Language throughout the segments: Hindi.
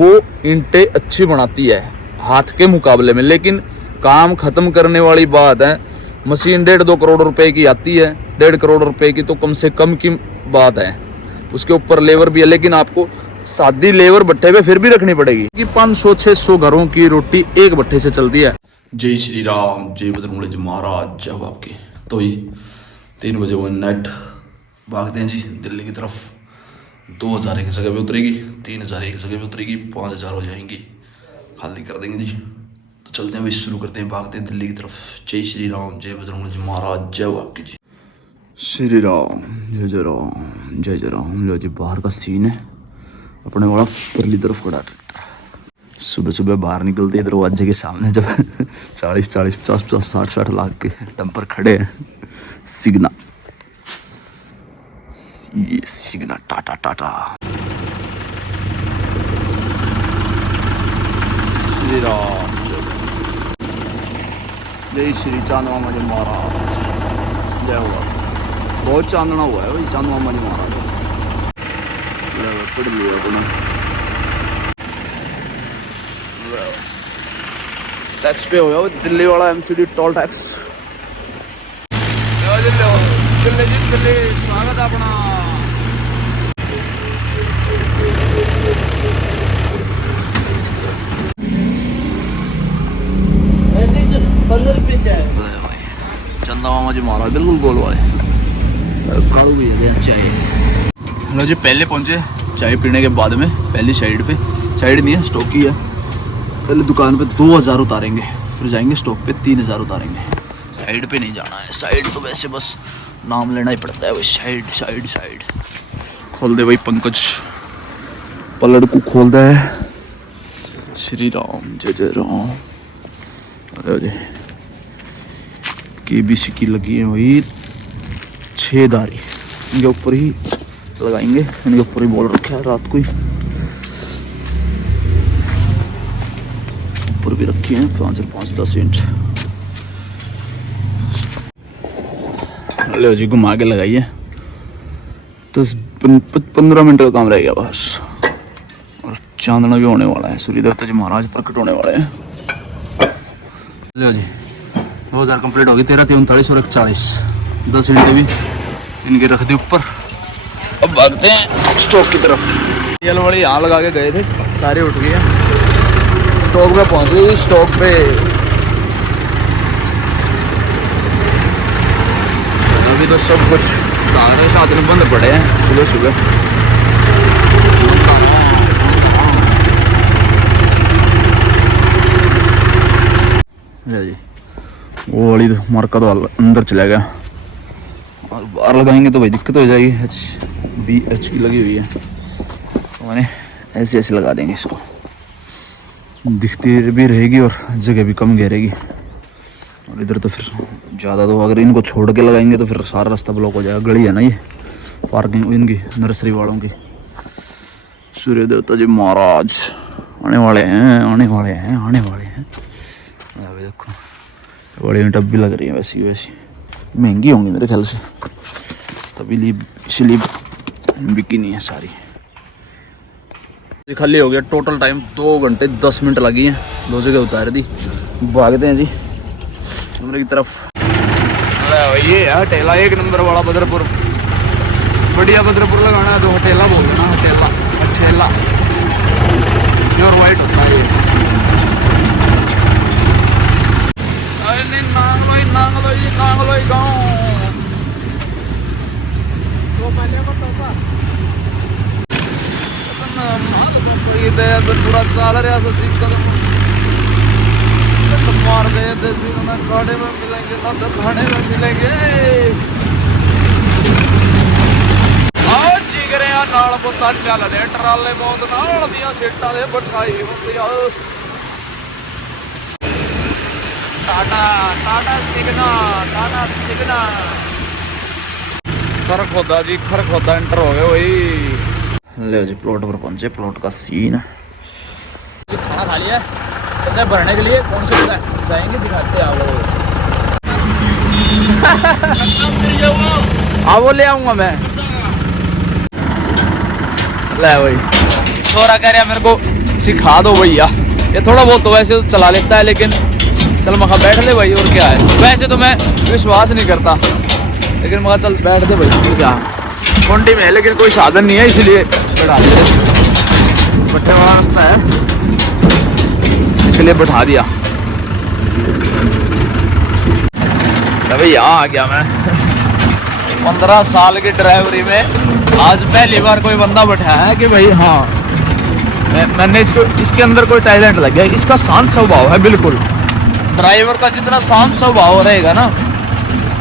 वो ईंटें अच्छी बनाती है हाथ के मुकाबले में, लेकिन काम ख़त्म करने वाली बात है। मशीन 1.5-2 करोड़ रुपए की आती है, 1.5 करोड़ रुपए की तो कम से कम की बात है। उसके ऊपर लेबर भी है, लेकिन आपको सादी लेबर भट्टे पे फिर भी रखनी पड़ेगी कि 500-600 घरों की रोटी एक भट्टे से चलती है। जय श्री राम, जय बजरंगबली जी महाराज, जय हो आपकी। तो ही 3 बजे वो नेट भागते हैं जी दिल्ली की तरफ। 2000 एक जगह पे उतरेगी, 3000 एक जगह पे उतरेगी, 5000 हो जाएंगी, खाली कर देंगे जी। तो चलते हैं भाई, शुरू करते हैं, भागते हैं दिल्ली की तरफ। जय श्री राम, जय बजरंगबली जी महाराज, जय हो आपकी जी। श्री राम, जय जय राम, जय जय राम। लो जी बाहर का सीन है, अपने वाला परली तरफ खड़ा ट्रैक्टर। सुबह सुबह बाहर निकलते हैं दरवाजे के सामने, जब 40-40, 50-50, 60-60 लाख के डंपर खड़े हैं। सिग्ना, ये सिग्ना टाटा टाटा। श्री राम, जय श्री चांद मामा जी महाराज, जय हो। बहुत चांदना हुआ है भाई चांद मामा जी महाराज। पढ़ लिया अपना टैक्स पे हो दिल्ली वाला एमसीडी टोल टैक्स। दिल्ली जी दिल्ली, स्वागत है अपना। चंदा मामा जी महाराज बिल्कुल गोल वाले। कालू भी है चाय। लो जी पहले पहुंचे चाय पीने के बाद में, पहली साइड पे, साइड नहीं है स्टॉक की है। पहले दुकान पे 2000 उतारेंगे, फिर जाएंगे स्टॉक पे 3000 उतारेंगे। साइड पे नहीं जाना है, साइड तो वैसे बस नाम लेना ही पड़ता है। वो साइड साइड साइड खोल दे भाई पंकज, पलड़ को खोल दे। श्री राम, जय जय राम। अरे KBC की लगी है वही 6 दारी, इनके ऊपर ही लगाएंगे, इनके ऊपर ही बॉल रखा है रात को ही, ऊपर भी रखी है 5-10 इंच। लो जी घुमा के लगाइए, 10-15 मिनट का काम रह गया बस, और चांदना भी होने वाला है। सूर्य देवता जी महाराज प्रकट होने वाले हैं। लो जी 2000 कंप्लीट होगी। 13-39 और 41, 10 इंटे भी इनके रख दी ऊपर। अब भागते हैं स्टॉक की तरफ। ये वाली यहाँ लगा के गए थे, सारी उठ गई है। स्टॉक पे पहुँच गई, स्टॉक पे अभी तो सब कुछ सारे साधन बंद पड़े हैं सुबह सुबह। जी वो वाली तो मार्का तो अंदर चला गया, और बाहर लगाएंगे तो भाई दिक्कत हो जाएगी। HBH की लगी हुई है, तो मैंने ऐसे ऐसे लगा देंगे इसको, दिखती भी रहेगी और जगह भी कम घेरेगी। और इधर तो फिर ज़्यादा, तो अगर इनको छोड़ के लगाएंगे तो फिर सारा रास्ता ब्लॉक हो जाएगा। गली है ना ये पार्किंग इनकी, नर्सरी वालों की। सूर्य देवता जी महाराज आने वाले हैं, आने वाले हैं, आने वाले हैं। अभी देखो बड़ी टब भी लग रही है, वैसी वैसी महंगी होंगी मेरे ख्याल से, तभी इसलिए बिकी नहीं है सारी। खाली हो गया। टोटल टाइम 2 घंटे 10 मिनट लगी हैं, 2 जगह उतार दी। भागते हैं जी कमरे की तरफ। ये है हटेला, 1 नंबर वाला बदरपुर, बढ़िया बदरपुर लगाना है तो हटेला बोल देना, हटेला हटेला प्योर वाइट होता है ये। नांगलोई गाँव पूरा चाल रहा मार दे देसी गाड़े में मिलेंगे ना तो खाने में मिलेंगे। आओ जिगरे नाल पुत्ता चल रहे ट्राले बहुत नाल दियां सीटां दे बिठाई होंदी आ। टाटा टाटा सिग्ना, टाटा सिग्ना। खरखोदा जी, खरखोदा एंटर हो गए वही। ले जी प्लॉट पर पहुंचे, प्लॉट का सीन। खाना खा लिया, इधर भरने के लिए कौन से जाएंगे दिखाते आओ। हाँ वो ले आऊंगा मैं। ले भाई छोरा कह रहा मेरे को सिखा दो भैया। ये थोड़ा बहुत तो वैसे तो चला लेता है, लेकिन चल मखा बैठ ले भाई, और क्या है। वैसे तो मैं विश्वास नहीं करता, लेकिन मखा चल बैठ दे भाई, और क्या। कुंडी में है लेकिन कोई साधन नहीं है, इसलिए बैठा दिया। बट्टे वाला रास्ता है, इसलिए बैठा दिया। अभी यहाँ आ गया मैं। 15 साल की ड्राइवरी में आज पहली बार कोई बंदा बैठाया है कि भाई हाँ मैंने इसके अंदर कोई टैलेंट लग गया। इसका शांत स्वभाव है बिल्कुल। ड्राइवर का जितना शांत स्वभाव रहेगा ना,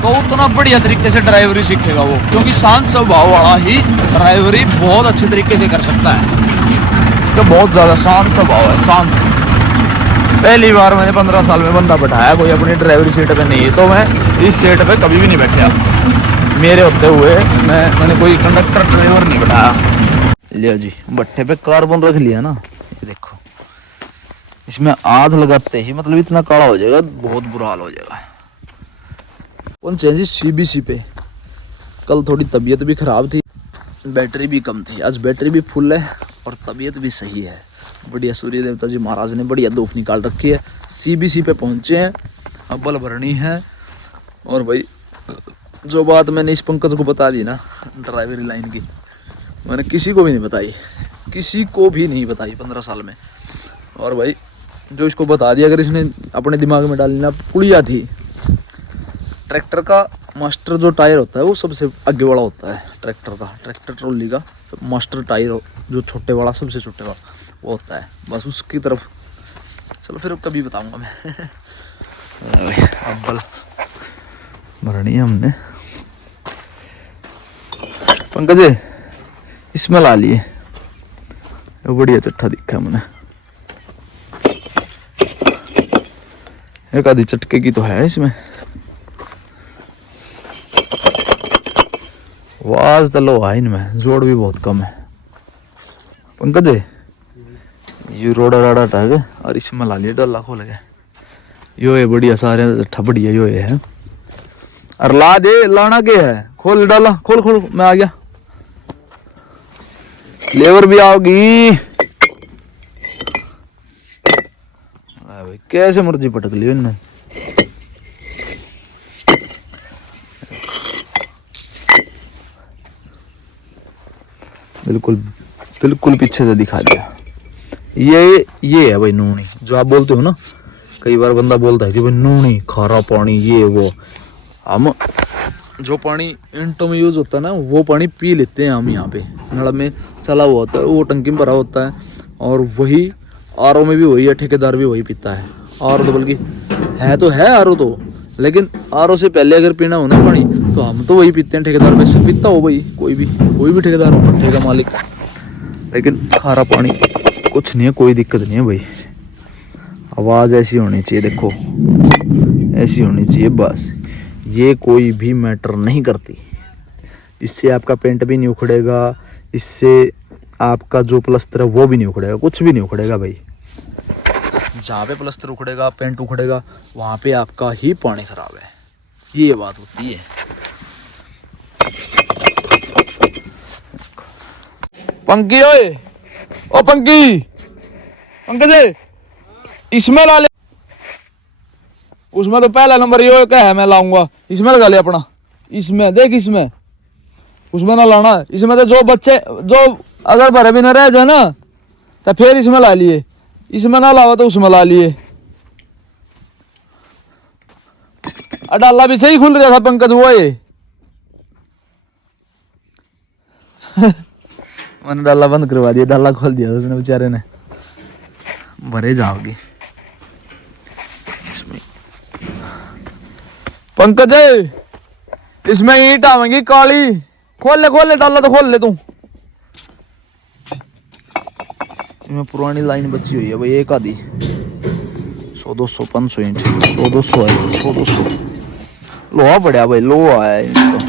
तो उतना बढ़िया तरीके से ड्राइवरी सीखेगा वो, क्योंकि शांत स्वभाव वाला ही ड्राइवरी बहुत अच्छे तरीके से कर सकता है। इसका बहुत ज़्यादा शांत स्वभाव है, शांत। पहली बार मैंने 15 साल में बंदा बैठाया कोई अपनी ड्राइवरी सीट पे नहीं, तो मैं इस सीट पे कभी भी नहीं बैठा। मेरे होते हुए मैंने कोई कंडक्टर ड्राइवर नहीं बैठाया। लिया जी, भट्टे पे कार्बन रख लिया ना, ये देखो। इसमें आग लगाते ही मतलब इतना काला हो जाएगा, बहुत बुरा हाल हो जाएगा। कौन चेंज CBC पे। कल थोड़ी तबीयत भी खराब थी, बैटरी भी कम थी। आज बैटरी भी फुल है और तबीयत भी सही है। बढ़िया सूर्य देवता जी महाराज ने बढ़िया धूप निकाल रखी है। CBC पे पहुंचे हैं, अब बल भरनी है। और भाई जो बात मैंने इस पंकज को बता दी ना ड्राइवरी लाइन की, मैंने किसी को भी नहीं बताई, किसी को भी नहीं बताई 15 साल में। और भाई जो इसको बता दिया, अगर इसने अपने दिमाग में डाली ना, पुड़िया थी। ट्रैक्टर का मास्टर जो टायर होता है वो सबसे आगे वाला होता है ट्रैक्टर का, ट्रैक्टर ट्रॉली का सब मास्टर टायर जो छोटे वाला, सबसे छोटे वाला वो होता है, बस उसकी तरफ। चलो फिर कभी बताऊंगा मैं। अब्बल भरनी है हमने। पंकज इसमें ला लिए, वो बढ़िया चट्टा दिखा हमने। एक आधी चटके की तो है इसमें। आवाज तो लो है इनमें, जोड़ भी बहुत कम है। पंकज ये रोड़ा राड़ा टाग और इसमें ला लिया, डल्ला खोल गया। यो है बढ़िया, सारे चट्टा बढ़िया यो है। और ला दे, लाना के है, खोल डाला, खोल खोल, मैं आ गया। लेबर भी आओगी भाई, कैसे मर्जी पटक लियो इन्हें। बिल्कुल बिल्कुल पीछे से दिखा दिया। ये है भाई नूनी, जो आप बोलते हो ना, कई बार बंदा बोलता है कि भाई नूनी खारा पानी ये वो। हम जो पानी इंटों में यूज होता है ना, वो पानी पी लेते हैं हम। यहाँ पे नल में चला हुआ होता है, वो टंकी में भरा होता है, और वही RO में भी वही है, ठेकेदार भी वही पीता है। RO तो बल्कि है तो है RO तो, लेकिन RO से पहले अगर पीना हो ना पानी, तो हम तो वही पीते हैं। ठेकेदार वैसे पीता हो भाई, कोई भी ठेकेदार हो, भट्टे का मालिक। लेकिन खारा पानी कुछ नहीं है, कोई दिक्कत नहीं है भाई। आवाज़ ऐसी होनी चाहिए, देखो ऐसी होनी चाहिए बस। ये कोई भी मैटर नहीं करती। इससे आपका पेंट भी नहीं उखड़ेगा, इससे आपका जो प्लस्तर है वो भी नहीं उखड़ेगा, कुछ भी नहीं उखड़ेगा भाई। जहाँ पे प्लस्तर उखड़ेगा, पेंट उखड़ेगा, वहाँ पे आपका ही पानी खराब है। ये बात होती है। पंकी ओए, ओ पंकी, पंकज इसमें ला ले। उसमें तो पहला नंबर यो क्या है, मैं लाऊंगा। इसमें लगा ले अपना, इसमें देख, इसमें उसमें ना लाना। इसमें तो जो बच्चे जो अगर भरे भी न रह जाए ना, तो फिर इसमें ला लिए। इसमें ना लावा तो उसमें ला लिए। डाला भी सही खुल रहा था पंकज, वो है। मैंने डाला बंद करवा दिया, डाला खोल दिया उसने बेचारे ने। भरे जाओगी पंकज, इसमें ईंट आवेंगी काली। खोल ले डाला तो खोल ले तू। इसमें पुरानी लाइन बची हुई है भाई, एक आधी 100-200 500 ईंट, 100-200 है, 100-200 लोहा बढ़िया भाई, लोहा है तो।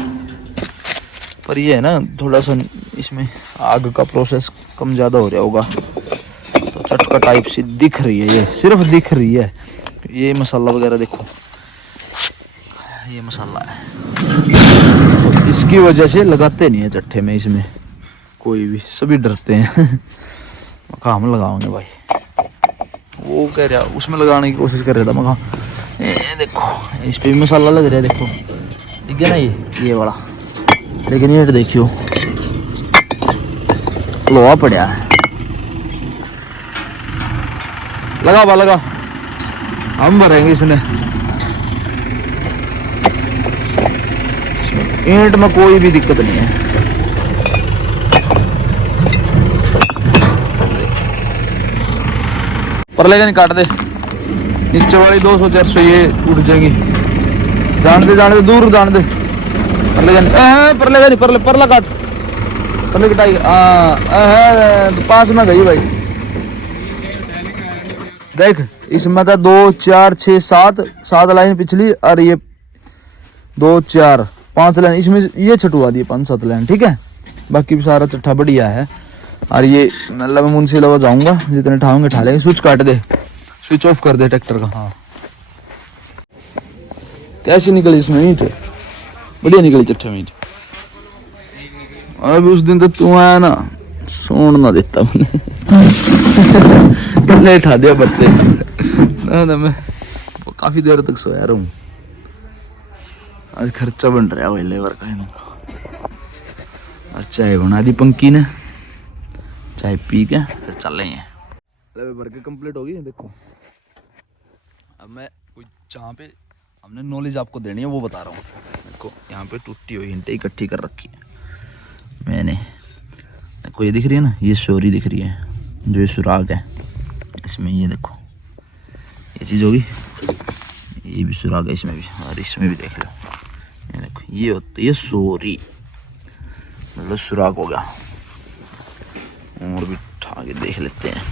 पर ये है ना, थोड़ा सा इसमें आग का प्रोसेस कम ज़्यादा हो रहा होगा, तो चटका टाइप सी दिख रही है। ये सिर्फ दिख रही है। ये मसाला वगैरह देखो, ये मसाला है, तो इसकी वजह से लगाते नहीं है चट्टे में। इसमें कोई भी, सभी डरते हैं। काम लगाओगे भाई। वो कह रहा उसमें लगाने की कोशिश कर रहा था। मैं कहा ये देखो इस पे भी मसाला लग रहा है, देखो ठीक है ना ये वाला, लेकिन ये देखियो लोहा पड़ा है। लगा हम भरेंगे इसने। ईंट में कोई भी दिक्कत नहीं है। परले नहीं काट दे, नीचे वाली 200-400 ये उठ जाएंगी। जान दे दूर जान दे। परले परला काट, परले कटाई पास में गई भाई। देख इसमें था 2 4 6 7 लाइन पिछली, और ये 2 4 5 लाइन इसमें ये छटुआ दी 5-7 लाइन, ठीक है। बाकी भी सारा चट्ठा बढ़िया है। और ये मतलब मैं मुंशी लवा जाऊंगा, जितने ठाऊंगे ठा लेंगे। स्विच काट दे, स्विच ऑफ कर दे ट्रैक्टर का। हाँ कैसी निकली इसमें ईंट, बढ़िया निकली चट्ठे में ईंट। अब उस दिन तो तू आया ना, सोन ना देता मैंने कल उठा दिया बत्ते ना मैं काफी देर तक सोया रहूं। आज खर्चा बन रहा है लेबर का इनका। चाय बना दी पंकी ने, चाय पी के फिर चल रहे हैं। भर के कंप्लीट होगी। देखो अब मैं कुछ जहाँ पे हमने नॉलेज आपको देनी है वो बता रहा हूँ। देखो यहाँ पे टूटी हुई ईंटें इकट्ठी कर रखी है मैंने। देखो ये दिख रही है ना, ये शोरी दिख रही है, जो ये सुराग है इसमें। ये देखो ये चीज़ होगी, ये भी सुराग है इसमें भी, और इसमें भी देख लो। ये देखो ये होती है शोरी, मतलब सुराग हो गया। और भी उठा के देख लेते हैं।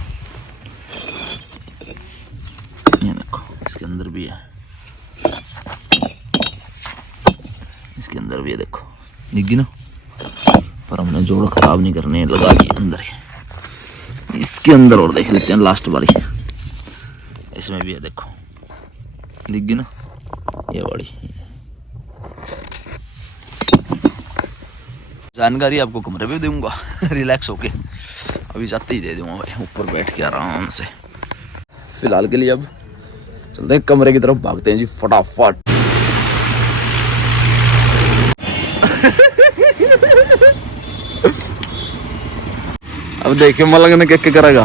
ये देखो इसके अंदर भी है, इसके अंदर भी है, देखो दिखी ना। पर हमने जोड़ खराब नहीं करने, लगा दिए अंदर ही। इसके अंदर और देख लेते हैं लास्ट बारी। इसमें भी है, देखो दिखी ना ये वाली। जानकारी आपको कमरे पे दूंगा रिलैक्स होके, अभी जाते ही दे दूंगा भाई, ऊपर बैठ के आराम से। फिलहाल के लिए अब चलते हैं कमरे की तरफ, भागते हैं जी फटाफट। अब देखिए मलंग ने क्या करेगा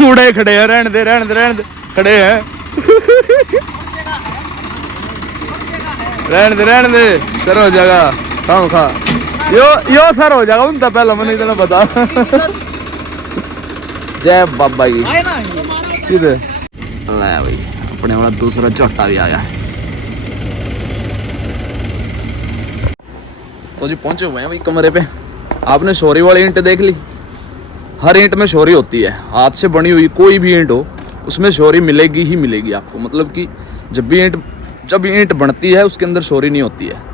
मुड़े खड़े हैं, रहने दे खड़े हैं रहने दे सर हो जाएगा। खाओ खा यो सर हो जाएगा उनका, पहला मैंने इतना बता। जय बाबा जी किधर भाई, अपने वाला दूसरा चौटा भी आ गया। तो जी पहुंचे हुए हैं भाई कमरे पे। आपने शोरी वाली ईंट देख ली, हर ईंट में शोरी होती है। हाथ से बनी हुई कोई भी ईंट हो उसमें शोरी मिलेगी ही मिलेगी आपको। मतलब कि जब ईंट बनती है उसके अंदर शोरी नहीं होती है।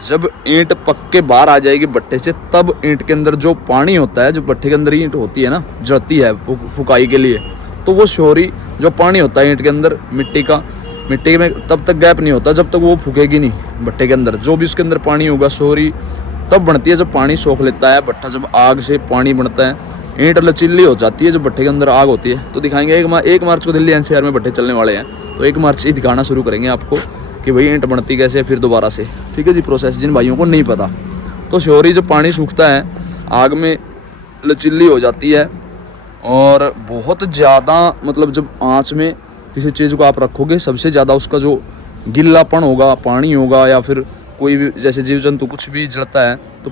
जब ईंट पक के बाहर आ जाएगी भट्टे से, तब ईंट के अंदर जो पानी होता है, जो भट्टे के अंदर ईंट होती है ना, जलती है फुकाई के लिए, तो वो शोरी जो पानी होता है ईंट के अंदर मिट्टी में तब तक गैप नहीं होता जब तक वो फूकेगी नहीं भट्टे के अंदर। जो भी उसके अंदर पानी होगा शोरी तब बनती है जब पानी सोख लेता है भट्टा। जब आग से पानी बनता है, ईंट लचीली हो जाती है जब भट्टे के अंदर आग होती है। तो दिखाएंगे 1 मार्च को दिल्ली NCR में भट्टे चलने वाले हैं, तो 1 मार्च से ही दिखाना शुरू करेंगे आपको कि भाई ईंट बनती कैसे है फिर दोबारा से। ठीक है जी, प्रोसेस जिन भाइयों को नहीं पता। तो शोरी जब पानी सूखता है आग में लचीली हो जाती है, और बहुत ज़्यादा मतलब जब आँच में किसी चीज़ को आप रखोगे, सबसे ज़्यादा उसका जो गिल्लापन होगा, पानी होगा, या फिर कोई भी जैसे जीव जंतु कुछ भी जलता है, तो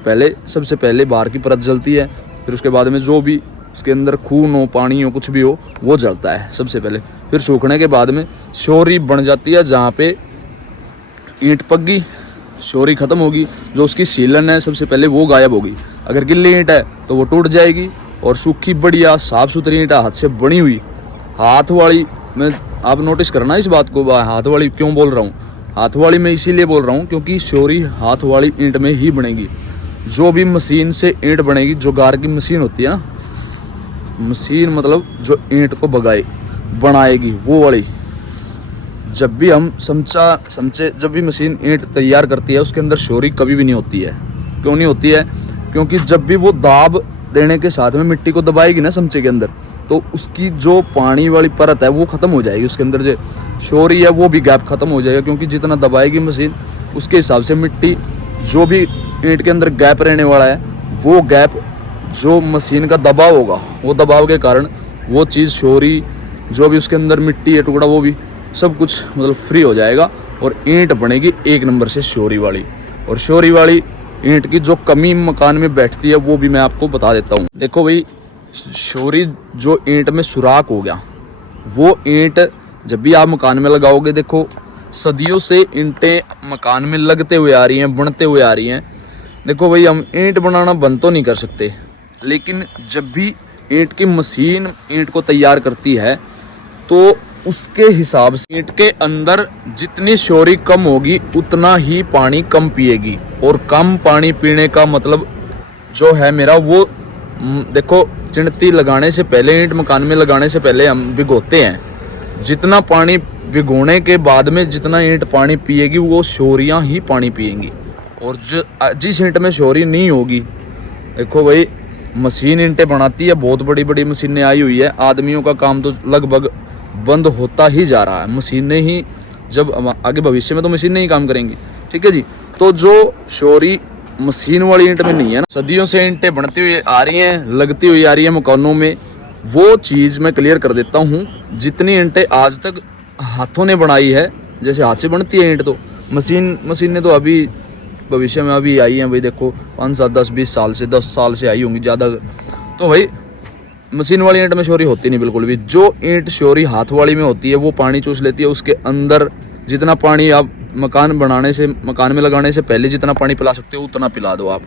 सबसे पहले बाहर की परत जलती है, फिर उसके बाद में जो भी उसके अंदर खून हो, पानी हो, कुछ भी हो, वो जलता है सबसे पहले। फिर सूखने के बाद में शोरी बन जाती है। जहाँ पे ईंट पक गई, शोरी ख़त्म होगी, जो उसकी सीलन है सबसे पहले वो गायब होगी। अगर गिल्ली ईंट है तो वो टूट जाएगी, और सूखी बढ़िया साफ़ सुथरी ईंट हाथ से बनी हुई, हाथ वाली, मैं आप नोटिस करना इस बात को, हाथ वाली क्यों बोल रहा हूँ। हाथ वाली मैं इसीलिए बोल रहा हूँ क्योंकि शोरी हाथ वाली ईंट में ही बनेगी। जो भी मशीन से ईंट बनेगी, जो गार की मशीन होती है ना, मशीन मतलब जो ईंट को बनाएगी वो वाली, जब भी हम जब भी मशीन ईंट तैयार करती है उसके अंदर शोरी कभी भी नहीं होती है। क्यों नहीं होती है? क्योंकि जब भी वो दाब देने के साथ में मिट्टी को दबाएगी ना समचे के अंदर, तो उसकी जो पानी वाली परत है वो ख़त्म हो जाएगी। उसके अंदर जो शोरी है वो भी गैप ख़त्म हो जाएगा, क्योंकि जितना दबाएगी मशीन उसके हिसाब से मिट्टी, जो भी ईंट के अंदर गैप रहने वाला है वो गैप, जो मशीन का दबाव होगा वो दबाव के कारण वो चीज़ शोरी, जो भी उसके अंदर मिट्टी है टुकड़ा, वो भी सब कुछ मतलब फ्री हो जाएगा और ईंट बनेगी एक नंबर से शोरी वाली। और शोरी वाली ईंट की जो कमी मकान में बैठती है वो भी मैं आपको बता देता हूँ। देखो भाई, शोरी जो ईंट में सुराख हो गया, वो ईंट जब भी आप मकान में लगाओगे, देखो सदियों से ईंटें मकान में लगते हुए आ रही हैं, बनते हुए आ रही हैं। देखो भाई, हम ईंट बनाना बंद तो नहीं कर सकते, लेकिन जब भी ईंट की मशीन ईंट को तैयार करती है तो उसके हिसाब से ईंट के अंदर जितनी शोरी कम होगी उतना ही पानी कम पिएगी। और कम पानी पीने का मतलब जो है मेरा वो, देखो चिणती लगाने से पहले, ईंट मकान में लगाने से पहले हम भिगोते हैं। जितना पानी भिगोने के बाद में जितना ईंट पानी पिएगी वो शोरियाँ ही पानी पिएंगी। और जिस ईंट में शोरी नहीं होगी, देखो भाई मशीन ईंटें बनाती है, बहुत बड़ी बड़ी मशीनें आई हुई है, आदमियों का काम तो लगभग बंद होता ही जा रहा है। मशीनें ही, जब आगे भविष्य में तो मशीनें ही काम करेंगी, ठीक है जी। तो जो शोरी मशीन वाली ईंट में नहीं है ना, सदियों से ईंटें बनती हुई आ रही हैं, लगती हुई आ रही है मकानों में, वो चीज़ मैं क्लियर कर देता हूँ। जितनी ईंटें आज तक हाथों ने बनाई है, जैसे हाथ से बनती है ईंट, तो मशीनें तो अभी भविष्य में अभी आई हैं भाई। देखो 5, 7, 10, 20 साल से, 10 साल से आई होंगी ज़्यादा। तो भाई मशीन वाली ईंट में शोरी होती नहीं बिल्कुल भी। जो ईंट शोरी हाथ वाली में होती है वो पानी चूस लेती है। उसके अंदर जितना पानी आप मकान में लगाने से पहले जितना पानी पिला सकते हो उतना पिला दो आप।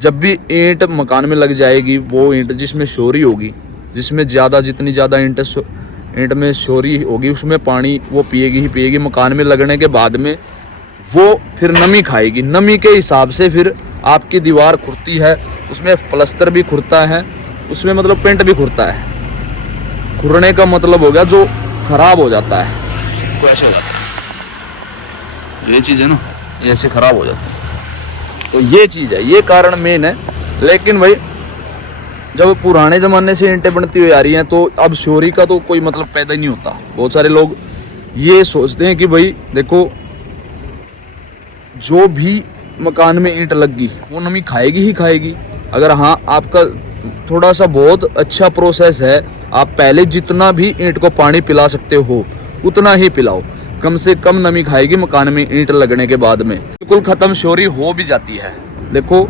जब भी ईंट मकान में लग जाएगी, वो ईंट जिसमें शोरी होगी, जिसमें जितनी ज़्यादा ईंट में शोरी होगी, उसमें पानी वो पिएगी ही पिएगी। मकान में लगने के बाद में वो फिर नमी खाएगी। नमी के हिसाब से फिर आपकी दीवार खुरती है, उसमें प्लस्तर भी खुरता है, उसमें मतलब पेंट भी खुरता है। खुरने का मतलब हो गया जो खराब हो जाता है, तो ऐसे हो जाता है। ये चीज़ है ना, ये ऐसे खराब हो जाता है। तो ये चीज़ है, ये कारण मेन है। लेकिन भाई जब पुराने ज़माने से ईंटें बनती हुई आ रही हैं तो अब शोरी का तो कोई मतलब पैदा ही नहीं होता। बहुत सारे लोग ये सोचते हैं कि भाई देखो, जो भी मकान में ईंट लगी वो नमी खाएगी ही खाएगी। अगर हाँ आपका थोड़ा सा बहुत अच्छा प्रोसेस है, आप पहले जितना भी ईंट को पानी पिला सकते हो उतना ही पिलाओ, कम से कम नमी खाएगी मकान में ईंट लगने के बाद में। बिल्कुल ख़त्म शोरी हो भी जाती है। देखो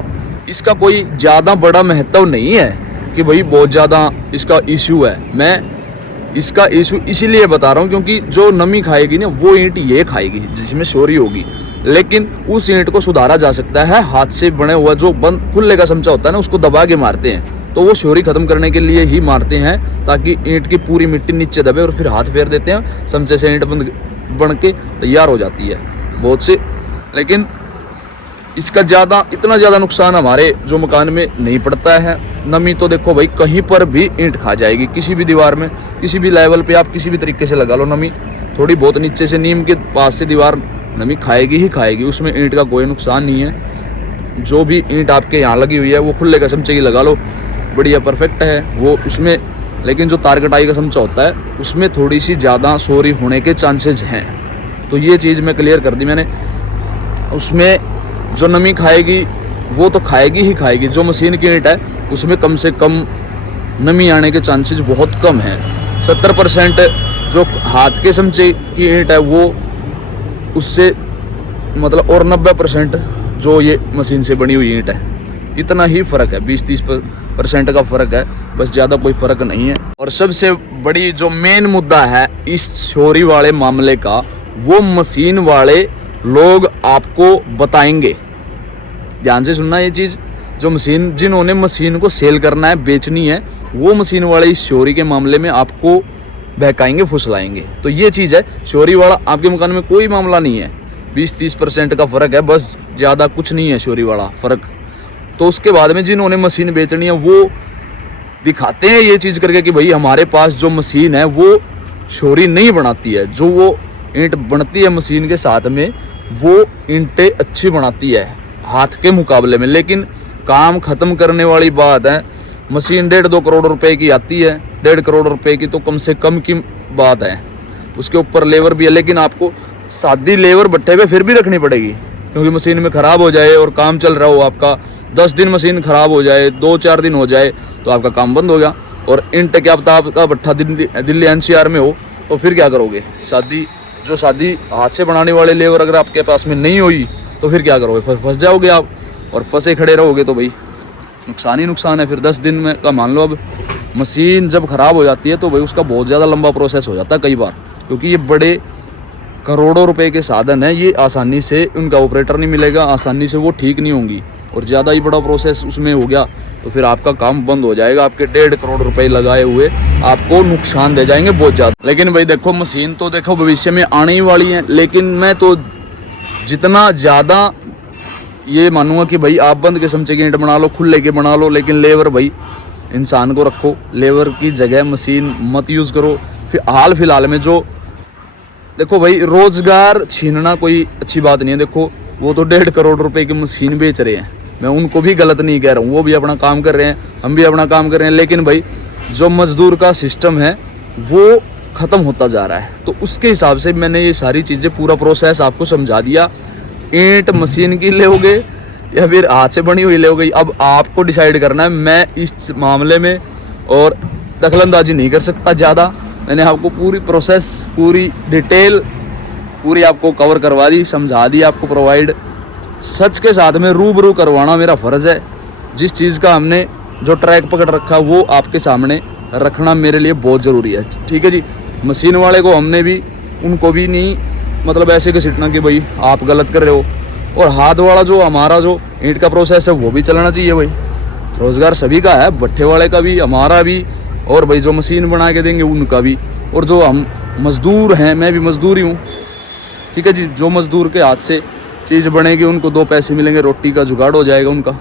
इसका कोई ज़्यादा बड़ा महत्व नहीं है कि भाई बहुत ज़्यादा इसका इशू है। मैं इसका इशू इसीलिए बता रहा हूँ क्योंकि जो नमी खाएगी ना वो ईंट ये खाएगी जिसमें शोरी होगी। लेकिन उस ईंट को सुधारा जा सकता है। हाथ से बने हुआ जो बंद खुले का चमचा होता है ना, उसको दबा के मारते हैं, तो वो शोरी खत्म करने के लिए ही मारते हैं, ताकि ईंट की पूरी मिट्टी नीचे दबे। और फिर हाथ फेर देते हैं, चमचे से ईंट बन के तैयार हो जाती है बहुत से। लेकिन इसका इतना ज़्यादा नुकसान हमारे जो मकान में नहीं पड़ता है। नमी तो देखो भाई कहीं पर भी ईंट खा जाएगी, किसी भी दीवार में, किसी भी लेवल पे आप किसी भी तरीके से लगा लो, नमी थोड़ी बहुत नीचे से नीम के पास से दीवार नमी खाएगी ही खाएगी। उसमें ईंट का कोई नुकसान नहीं है। जो भी ईंट आपके यहाँ लगी हुई है वो खुले का चमचे की लगा लो, बढ़िया परफेक्ट है वो उसमें। लेकिन जो तार कटाई का चमचा होता है उसमें थोड़ी सी ज़्यादा शोरी होने के चांसेस हैं। तो ये चीज़ मैं क्लियर कर दी मैंने। उसमें जो नमी खाएगी वो तो खाएगी ही खाएगी। जो मशीन की ईंट है उसमें कम से कम नमी आने के चांसेस बहुत कम हैं। 70% जो हाथ के चमचे की ईंट है वो उससे मतलब, और 90% जो ये मशीन से बनी हुई ईंट है। इतना ही फ़र्क है, 20-30% का फ़र्क है, बस ज़्यादा कोई फ़र्क नहीं है। और सबसे बड़ी जो मेन मुद्दा है इस शोरी वाले मामले का, वो मशीन वाले लोग आपको बताएंगे। ध्यान से सुनना ये चीज़। जो जिन्होंने मशीन को सेल करना है, बेचनी है, वो मशीन वाले इस शोरी के मामले में आपको बहकाएंगे, फुसलाएंगे। तो ये चीज़ है, शोरी वाला आपके मकान में कोई मामला नहीं है। 20-30% का फ़र्क है, बस ज़्यादा कुछ नहीं है शोरी वाला फ़र्क। तो उसके बाद में जिन्होंने मशीन बेचनी है वो दिखाते हैं ये चीज़ करके कि भाई हमारे पास जो मशीन है वो शोरी नहीं बनाती है। जो वो ईंट बनती है मशीन के साथ में, वो ईंटें अच्छी बनाती है। हाथ के मुकाबले में, लेकिन काम खत्म करने वाली बात है। मशीन 1.5-2 करोड़ रुपए की आती है, 1.5 करोड़ रुपए की तो कम से कम की बात है। उसके ऊपर लेबर भी है, लेकिन आपको सादी लेबर भट्टे पे फिर भी रखनी पड़ेगी, क्योंकि मशीन में ख़राब हो जाए और काम चल रहा हो आपका, 10 दिन मशीन ख़राब हो जाए, 2-4 दिन हो जाए तो आपका काम बंद हो गया। और इंट क्या पता आपका भट्टा दिल्ली NCR में हो तो फिर क्या करोगे। शादी हाथ से बनाने वाले लेबर अगर आपके पास में नहीं हुई तो फिर क्या करोगे, फंस जाओगे आप, और फंसे खड़े रहोगे तो भाई नुकसान ही नुकसान है। फिर 10 दिन में का मान लो, अब मशीन जब ख़राब हो जाती है तो भाई उसका बहुत ज़्यादा लंबा प्रोसेस हो जाता है कई बार, क्योंकि ये बड़े करोड़ों रुपए के साधन है, ये आसानी से उनका ऑपरेटर नहीं मिलेगा, आसानी से वो ठीक नहीं होंगी, और ज़्यादा ही बड़ा प्रोसेस उसमें हो गया तो फिर आपका काम बंद हो जाएगा। आपके 1.5 करोड़ रुपए लगाए हुए आपको नुकसान दे जाएंगे बहुत ज़्यादा। लेकिन भाई देखो, मशीन तो देखो भविष्य में आने ही वाली है, लेकिन मैं तो जितना ज़्यादा ये मानूंगा कि भाई आप बंद किस्म के ईंट बना लो, खुले के बना लो, लेकिन लेबर भाई इंसान को रखो, लेबर की जगह मशीन मत यूज़ करो। फिर हाल फिलहाल में जो देखो भाई, रोजगार छीनना कोई अच्छी बात नहीं है। देखो वो तो 1.5 करोड़ रुपए की मशीन बेच रहे हैं, मैं उनको भी गलत नहीं कह रहा हूँ, वो भी अपना काम कर रहे हैं, हम भी अपना काम कर रहे हैं, लेकिन भाई जो मजदूर का सिस्टम है वो ख़त्म होता जा रहा है। तो उसके हिसाब से मैंने ये सारी चीज़ें, पूरा प्रोसेस आपको समझा दिया। ईंट मशीन की लोगे या फिर हाथ से बनी हुई लोगे, अब आपको डिसाइड करना है। मैं इस मामले में और दखलंदाजी नहीं कर सकता ज़्यादा। मैंने आपको पूरी प्रोसेस, पूरी डिटेल पूरी आपको कवर करवा दी, समझा दी आपको प्रोवाइड। सच के साथ में रूबरू करवाना मेरा फ़र्ज़ है। जिस चीज़ का हमने जो ट्रैक पकड़ रखा वो आपके सामने रखना मेरे लिए बहुत ज़रूरी है, ठीक है जी। मशीन वाले को हमने भी, उनको भी नहीं मतलब ऐसे घसीटना कि भाई आप गलत कर रहे हो, और हाथ वाला जो हमारा जो ईंट का प्रोसेस है वो भी चलना चाहिए भाई। रोज़गार सभी का है, भट्टे वाले का भी, हमारा भी, और भाई जो मशीन बना के देंगे उनका भी, और जो हम मज़दूर हैं, मैं भी मज़दूर ही हूँ, ठीक है जी। जो मज़दूर के हाथ से चीज़ बनेगी उनको 2 पैसे मिलेंगे, रोटी का जुगाड़ हो जाएगा उनका,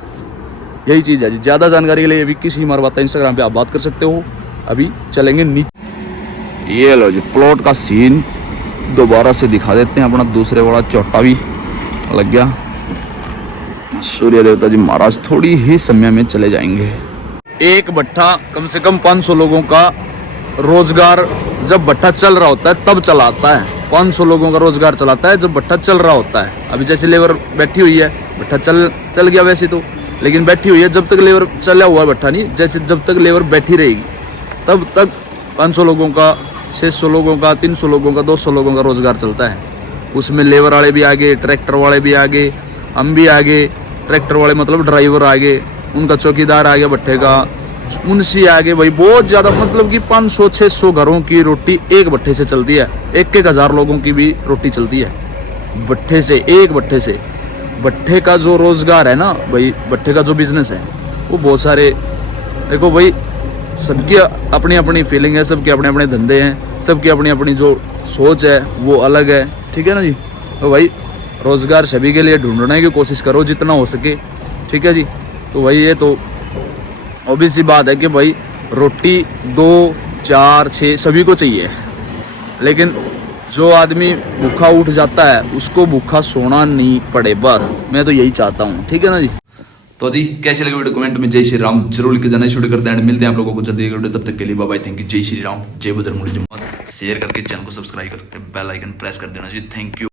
यही चीज़ है जी। ज़्यादा जानकारी के लिए विक्की सी मारवाता इंस्टाग्राम पे आप बात कर सकते हो। अभी चलेंगे नीचे। ये लो जी, प्लॉट का सीन दोबारा से दिखा देते हैं। अपना दूसरे वाला चौटा भी लग गया। सूर्य देवता जी महाराज थोड़ी ही समय में चले जाएंगे। एक भट्टा कम से कम 500 लोगों का रोजगार जब भट्टा चल रहा होता है तब चलाता है। 500 लोगों का रोजगार चलाता है जब भट्टा चल रहा होता है। अभी जैसे लेबर बैठी हुई है, भट्टा चल गया वैसे तो, लेकिन बैठी हुई है, जब तक लेबर चला हुआ है भट्टा नहीं, जैसे जब तक लेबर बैठी रहेगी तब तक 500 लोगों का, 600 लोगों का, 300 लोगों का, 200 लोगों का रोजगार चलता है। उसमें लेबर वाले भी आगे, ट्रैक्टर वाले भी आगे, हम भी आगे। ट्रैक्टर वाले मतलब ड्राइवर आगे, उनका चौकीदार आ गया भट्टे का, मुंशी आगे, भाई बहुत ज़्यादा, मतलब कि 500-600 घरों की रोटी एक भट्टे से चलती है। 1,000 लोगों की भी रोटी चलती है भट्टे से, एक भट्टे से। भट्टे का जो रोज़गार है ना भाई, भट्टे का जो बिज़नेस है वो बहुत सारे, देखो भाई सबकी अपनी अपनी फीलिंग है, सबके अपने अपने धंधे हैं, सबकी अपनी अपनी जो सोच है वो अलग है, ठीक है ना जी। तो भाई रोज़गार सभी के लिए ढूंढने की कोशिश करो जितना हो सके, ठीक है जी। तो भाई ये तो ऑब्वियस सी बात है कि भाई रोटी 2, 4, 6 सभी को चाहिए, लेकिन जो आदमी भूखा उठ जाता है उसको भूखा सोना नहीं पड़े, बस मैं तो यही चाहता हूँ, ठीक है ना जी। तो जी कैसे लगे वीडियो कमेंट में जय श्री राम जरूर लिख के जाना। शुरू करते हैं, मिलते हैं आप लोगों को जल्दी वीडियो, तब तक के लिए बाय बाय, थैंक यू, जय श्री राम, जय बजरंगबली, शेयर करके चैनल को सब्सक्राइब करके बेल आइकन प्रेस कर देना जी, थैंक यू।